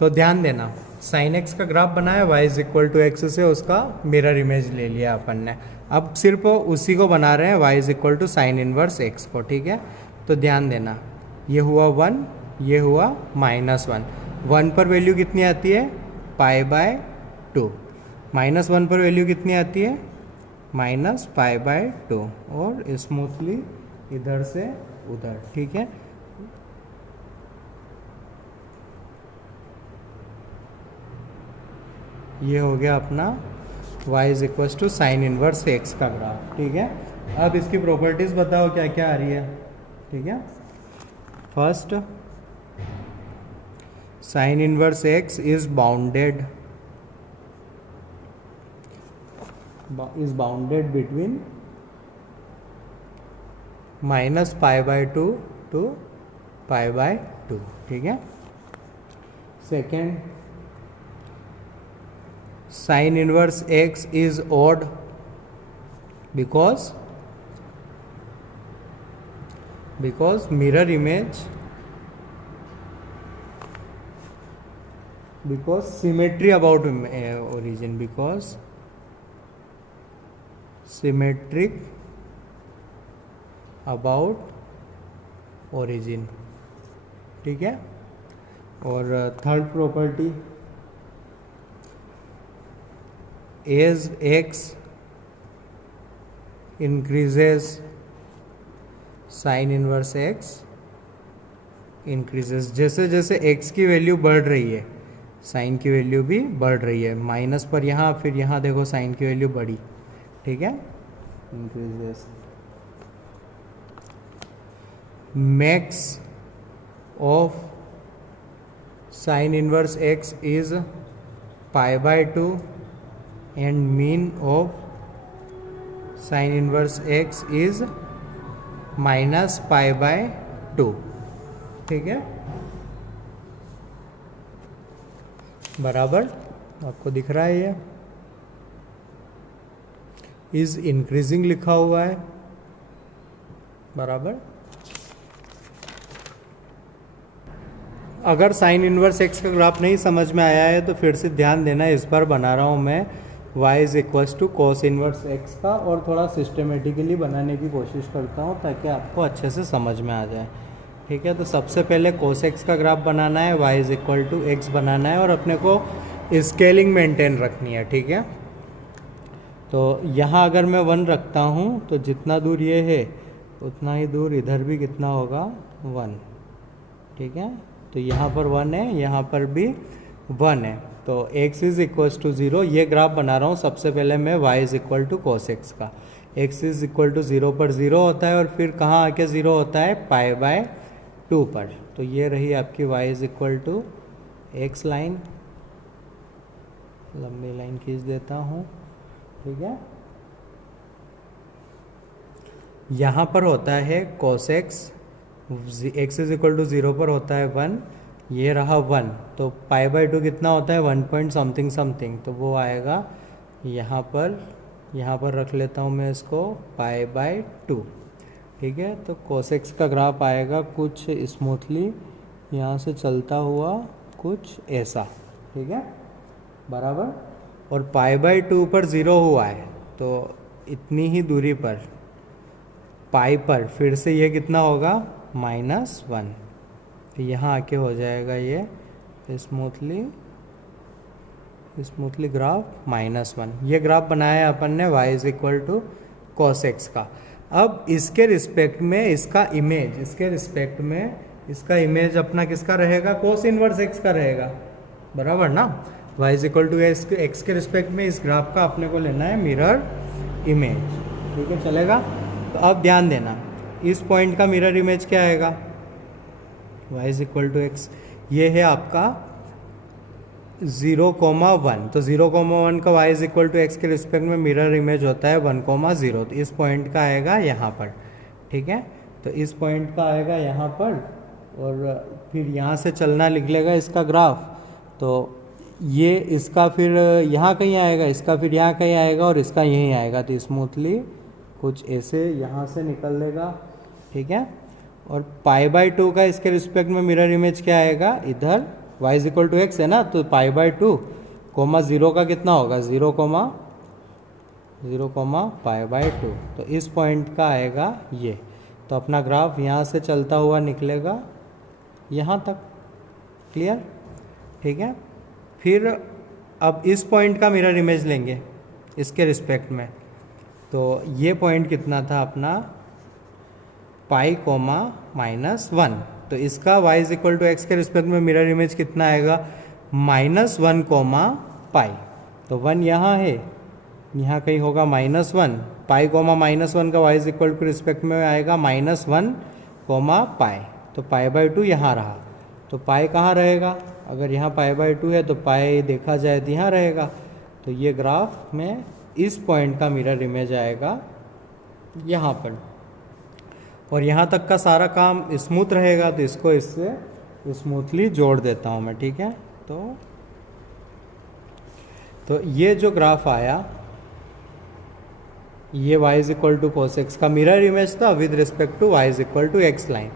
तो ध्यान देना, साइन एक्स का ग्राफ बनाया, y is equal to x से उसका मिरर इमेज ले लिया अपन ने। अब सिर्फ उसी को बना रहे हैं, y is equal to sine inverse x को, ठीक है। तो ध्यान देना, ये हुआ 1, ये हुआ -1। 1 पर वैल्यू कितनी आती है, π/2। -1 पर वैल्यू कितनी आती है, -π/2, और स्मूथली इधर से उधर, ठीक है। ये हो गया अपना y is equal to sine inverse x का ग्राफ, ठीक है। अब इसकी प्रॉपर्टीज बताओ क्या क्या आ रही है, ठीक है। First, sine inverse x is bounded between -π/2 to π/2, ठीक है। Second, sine inverse x is odd because mirror image, because symmetry about origin, because symmetric about origin, ठीक है। और third property, as x increases sign inverse x increases, जैसे जैसे x की value बढ़ रही है साइन की वैल्यू भी बढ़ रही है। माइनस पर यहाँ, फिर यहाँ देखो साइन की वैल्यू बढ़ी, ठीक है, increases. Max of sine inverse x is π/2 and min of sine inverse x is -π/2, ठीक है, बराबर। आपको दिख रहा है ये इज इंक्रीजिंग लिखा हुआ है, बराबर। अगर साइन इनवर्स एक्स का ग्राफ नहीं समझ में आया है तो फिर से ध्यान देना, इस बार बना रहा हूँ मैं y is equal to cos inverse x का, और थोड़ा सिस्टमेटिकली बनाने की कोशिश करता हूँ ताकि आपको अच्छे से समझ में आ जाए, ठीक है। तो सबसे पहले कॉस एक्स का ग्राफ बनाना है, y is equal to x बनाना है, और अपने को स्केलिंग मेंटेन रखनी है, ठीक है। तो यहाँ अगर मैं 1 रखता हूँ तो जितना दूर ये है उतना ही दूर इधर भी कितना होगा, 1, ठीक है। तो यहाँ पर 1 है, यहाँ पर भी 1 है, तो x इज इक्वल टू 0। ये ग्राफ बना रहा हूँ सबसे पहले मैं y is equal to cos x का। x इज इक्वल टू 0 पर 0 होता है, और फिर कहाँ आके 0 होता है, π/2 पर। तो ये रही आपकी y is equal to x line, लंबी लाइन खींच देता हूँ, ठीक है। यहाँ पर होता है cos x, x is equal to 0 पर होता है 1, ये रहा 1, तो π/2 कितना होता है, 1 पॉइंट समथिंग समथिंग, तो वो आएगा यहाँ पर रख लेता हूँ मैं इसको π/2, ठीक है। तो cos x का ग्राफ आएगा कुछ स्मूथली यहाँ से चलता हुआ कुछ ऐसा, ठीक है, बराबर। और π/2 पर 0 हुआ है, तो इतनी ही दूरी पर पाई पर फिर से ये कितना होगा, -1, तो यहाँ आके हो जाएगा ये स्मूथली ग्राफ -1। ये ग्राफ बनाया है अपन ने y is equal to cos x का। अब इसके रिस्पेक्ट में इसका इमेज अपना किसका रहेगा, कोस इनवर्स एक्स का रहेगा, बराबर ना। y is equal to x के रिस्पेक्ट में इस ग्राफ का अपने को लेना है मिरर इमेज, ठीक है, चलेगा। तो अब ध्यान देना, इस पॉइंट का मिरर इमेज क्या आएगा, y is equal to x. ये है आपका 0,1, तो 0,1 का y is equal to x के रिस्पेक्ट में मिरर इमेज होता है 1,0, तो इस पॉइंट का आएगा यहाँ पर, ठीक है। तो इस पॉइंट का आएगा यहाँ पर, और फिर यहाँ से चलना निकलेगा इसका ग्राफ, तो ये इसका फिर यहाँ कहीं आएगा, इसका फिर यहाँ कहीं आएगा, और इसका यहीं आएगा, तो स्मूथली कुछ ऐसे यहाँ से निकल लेगा, ठीक है। और π/2 का इसके रिस्पेक्ट में मिरर इमेज क्या आएगा, इधर y is equal to x है ना, तो पाई बाय 2 कोमा 0 का कितना होगा 0 कोमा पाई बाय 2, तो इस पॉइंट का आएगा ये। तो अपना ग्राफ यहाँ से चलता हुआ निकलेगा यहाँ तक। क्लियर? ठीक है। फिर अब इस पॉइंट का मिरर इमेज लेंगे इसके रिस्पेक्ट में। तो ये पॉइंट कितना था अपना पाई कोमा -1, तो इसका y is equal to x के रिस्पेक्ट में मिरर इमेज कितना आएगा -1 कोमा पाई। तो 1 यहाँ है, यहाँ कहीं होगा -1, पाई कोमा -1 का y is equal to respect में आएगा -1 कोमा पाई। तो पाई बाय 2 यहाँ रहा, तो पाई कहाँ रहेगा, अगर यहाँ पाई बाय 2 है तो पाई देखा जाए तो यहाँ रहेगा। तो ये ग्राफ में इस पॉइंट का मिरर इमेज आएगा यहाँ पर, और यहाँ तक का सारा काम स्मूथ रहेगा, तो इसको इससे स्मूथली जोड़ देता हूँ मैं। ठीक है, तो ये जो ग्राफ आया ये y is equal to cos x का मिरर इमेज था with respect to y is equal to x line.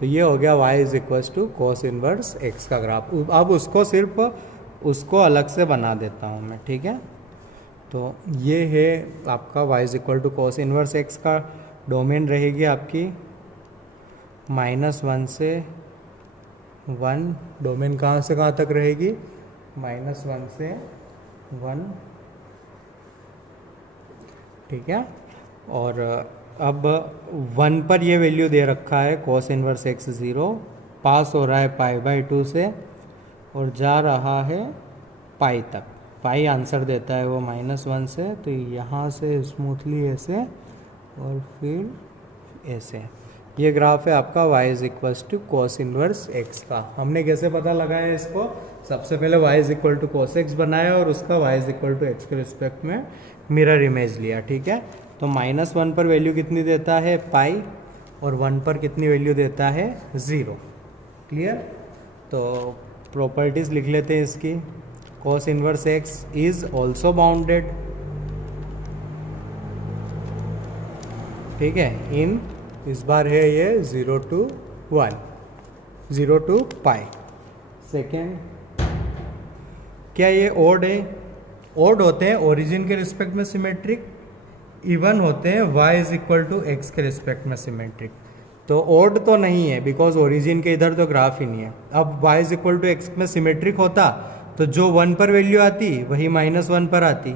तो ये हो गया y is equal to cos inverse x का ग्राफ। अब उसको सिर्फ उसको अलग से बना देता हूँ मैं। ठीक है, तो ये है आपका y is equal to cos inverse x का डोमेन रहेगी आपकी -1 से 1, डोमेन कहाँ से कहाँ तक रहेगी -1 से 1। ठीक है, और अब 1 पर ये वैल्यू दे रखा है कोस इनवर्स x 0, पास हो रहा है पाई बाय 2 से और जा रहा है पाई तक। पाई आंसर देता है वो -1 से, तो यहाँ से स्मूथली ऐसे और फिर ऐसे। ये ग्राफ है आपका y is equal to cos inverse x का। हमने कैसे पता लगाया इसको, सबसे पहले y is equal to cos x बनाया और उसका y is equal to x के रिस्पेक्ट में मिरर इमेज लिया। ठीक है, तो -1 पर वैल्यू कितनी देता है पाई, और 1 पर कितनी वैल्यू देता है 0। क्लियर? तो प्रॉपर्टीज लिख लेते हैं इसकी। कोस inverse x is also bounded, ठीक है, इन इस बार है ये 0 to 1, 0 to पाई। सेकेंड, क्या ये ओड है? ओड होते हैं ओरिजिन के रिस्पेक्ट में सिमेट्रिक, इवन होते हैं y is equal to x के रिस्पेक्ट में सिमेट्रिक। तो ओड तो नहीं है बिकॉज ओरिजिन के इधर तो ग्राफ ही नहीं है। अब y is equal to x में सिमेट्रिक होता तो जो 1 पर वैल्यू आती वही -1 पर आती।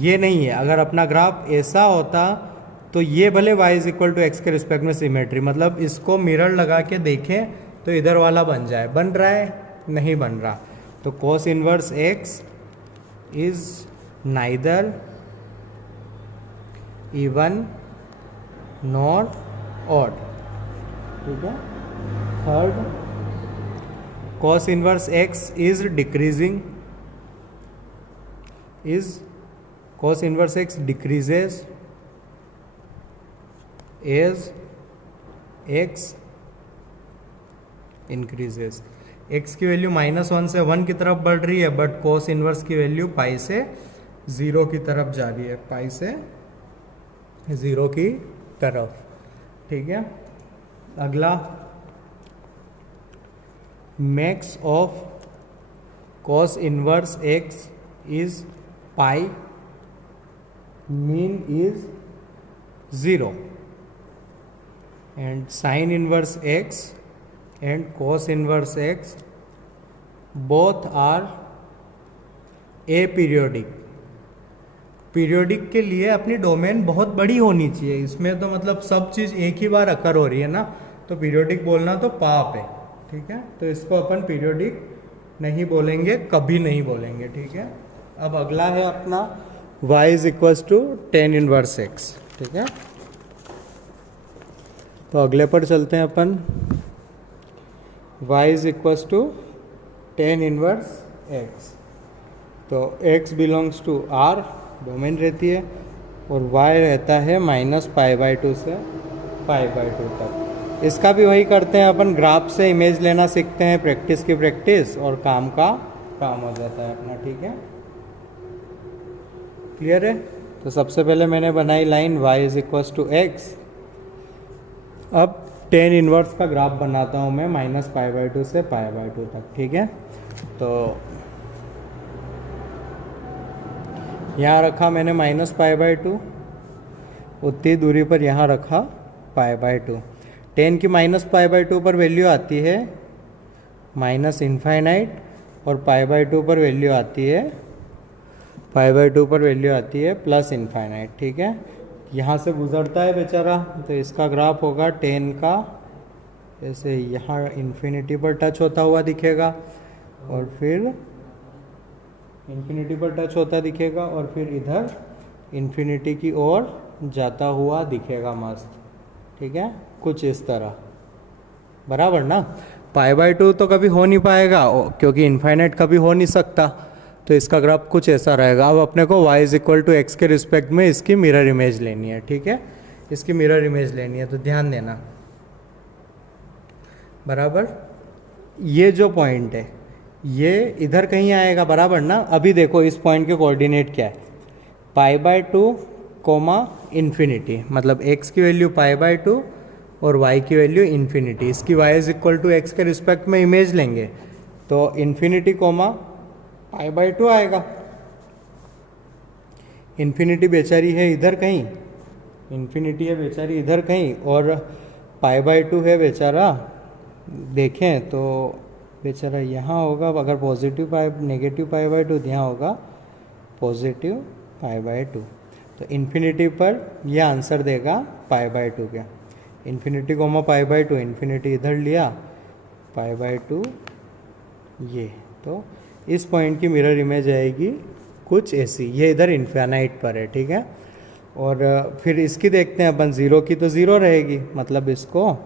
ये नहीं है, अगर अपना ग्राफ ऐसा होता तो ये भले y is equal to x के रिस्पेक्ट में सिमेट्री, मतलब इसको मिरर लगा के देखें तो इधर वाला बन जाए, बन रहा है? नहीं बन रहा। तो cos inverse x is neither even nor odd. ठीक है। Third, cos inverse x is decreasing, is cos inverse x decreases as x increases. x की वैल्यू -1 से 1 की तरफ बढ़ रही है, बट cos इनवर्स की वैल्यू पाई से 0 की तरफ जा रही है, पाई से 0 की तरफ। ठीक है। अगला, max of cos inverse x is pi, mean is 0, and sin inverse x and cos inverse x both are aperiodic। Periodic के लिए अपनी डोमेन बहुत बड़ी होनी चाहिए, इसमें तो मतलब सब चीज़ एक ही बार अकर हो रही है ना, तो पीरियोडिक बोलना तो पाप है। ठीक है, तो इसको अपन पीरियोडिक नहीं बोलेंगे, कभी नहीं बोलेंगे। ठीक है। अब अगला है अपना y is equal to tan inverse x। ठीक है, तो अगले पर चलते हैं अपन। y is equal to tan inverse x, तो x belongs to R, domain रहती है, और y रहता है -π/2 से π/2 तक। इसका भी वही करते हैं अपन, ग्राफ से इमेज लेना सीखते हैं, प्रैक्टिस की प्रैक्टिस, और काम का काम हो जाता है अपना। ठीक है, क्लियर है? तो सबसे पहले मैंने बनाई line y is equal to x। अब टेन इनवर्स का ग्राफ बनाता हूँ मैं -π/2 से π/2 तक, ठीक है। तो यहाँ रखा मैंने -π/2, उतनी दूरी पर यहाँ रखा π/2। टेन की -π/2 पर वैल्यू आती है -∞, और π/2 पर वैल्यू आती है π/2 पर वैल्यू आती है +∞, ठीक है। यहाँ से गुजरता है बेचारा, तो इसका ग्राफ होगा 10 का ऐसे यहाँ इन्फिनिटी पर टच होता हुआ दिखेगा, और फिर इन्फिनिटी पर टच होता दिखेगा, और फिर इधर इन्फिनिटी की ओर जाता हुआ दिखेगा मस्त, ठीक है, कुछ इस तरह, बराबर ना। π/2 तो कभी हो नहीं पाएगा क्योंकि इन्फाइनाइट कभी हो नहीं सकता, तो इसका ग्राफ कुछ ऐसा रहेगा। अब अपने को y = x के रिस्पेक्ट में इसकी मिरर इमेज लेनी है, ठीक है, इसकी मिरर इमेज लेनी है, तो ध्यान देना, बराबर। ये जो पॉइंट है ये इधर कहीं आएगा, बराबर ना। अभी देखो इस पॉइंट के कोऑर्डिनेट क्या है, π/2, इन्फिनिटी, मतलब x की वैल्यू π/2 और y की वैल्यू इन्फिनिटी। इसकी y = x के रिस्पेक्ट में इमेज लेंगे तो इन्फिनिटी π/2 आएगा। इन्फिनिटी बेचारी है इधर कहीं, इन्फिनिटी है बेचारी इधर कहीं, और π/2 है बेचारा, देखें तो बेचारा यहाँ होगा, अगर नेगेटिव π/2 यहाँ होगा पॉजिटिव π/2। तो इन्फिनिटी पर यह आंसर देगा π/2 का। इन्फिनिटी π/2, इन्फिनिटी इधर लिया, π/2 ये, तो इस पॉइंट की मिरर इमेज आएगी कुछ ऐसी, ये इधर इन्फिनाइट पर है, ठीक है। और फिर इसकी देखते हैं अपन, 0 की तो 0 रहेगी, मतलब इसको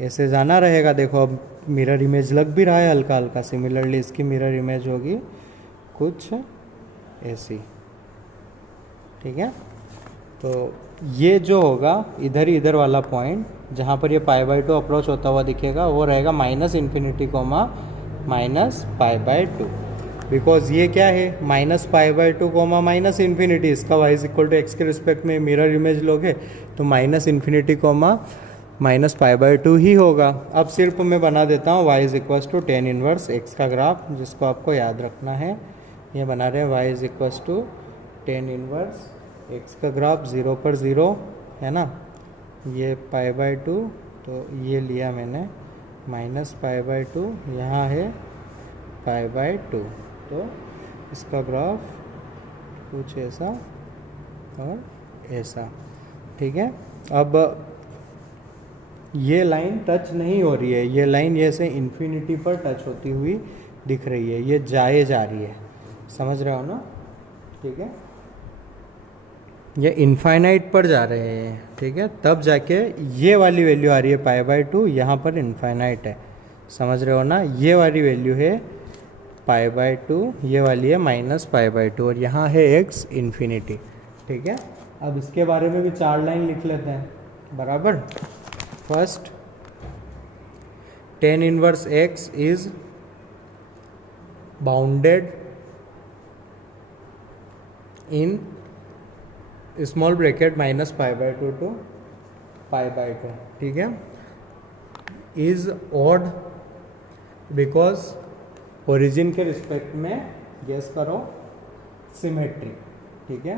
ऐसे जाना रहेगा। देखो अब मिरर इमेज लग भी रहा है हल्का हल्का। सिमिलरली इसकी मिरर इमेज होगी कुछ ऐसी, ठीक है। तो ये जो होगा इधर ही इधर वाला पॉइंट जहाँ पर ये π/2 अप्रोच होता हुआ दिखेगा वो रहेगा -∞, -π/2, बिकॉज ये क्या है -π/2, -∞, इसका y = x के रिस्पेक्ट में मिरर इमेज लोगे तो -∞, -π/2 ही होगा। अब सिर्फ मैं बना देता हूँ y = tan इनवर्स x का ग्राफ, जिसको आपको याद रखना है। ये बना रहे हैं y = tan इनवर्स x का ग्राफ, 0 पर 0 है ना, ये π/2, तो ये लिया मैंने -π/2, यहाँ है π/2, तो इसका ग्राफ कुछ ऐसा और ऐसा, ठीक है। अब ये लाइन टच नहीं हो रही है, ये लाइन जैसे इन्फिनिटी पर टच होती हुई दिख रही है, ये जाए जा रही है, समझ रहे हो ना, ठीक है। ये इनफाइनाइट पर जा रहे हैं, ठीक है, तब जाके ये वाली वैल्यू आ रही है π/2, यहाँ पर इनफाइनाइट है, समझ रहे हो ना। ये वाली वैल्यू है π/2, ये वाली है -π/2, और यहाँ है x इन्फिनिटी, ठीक है। अब इसके बारे में भी 4 लाइन लिख लेते हैं, बराबर। First, tan inverse x is bounded in small bracket -π/2 to π/2, ठीक है। इज ऑड बिकॉज ओरिजिन के रिस्पेक्ट में गेस करो सिमेट्री, ठीक है।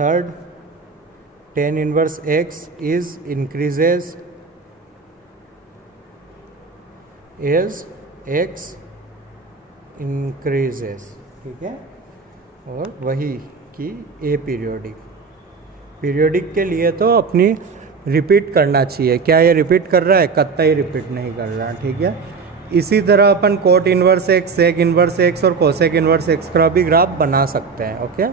Third, tan inverse x is increases as x increases, ठीक है। और वही कि ए पीरियोडिक के लिए तो अपनी रिपीट करना चाहिए। क्या ये रिपीट कर रहा है? कतई रिपीट नहीं कर रहा, ठीक है। इसी तरह अपन cot inverse x, sec inverse x और कोसेक इनवर्स x का भी ग्राफ बना सकते हैं, ओके।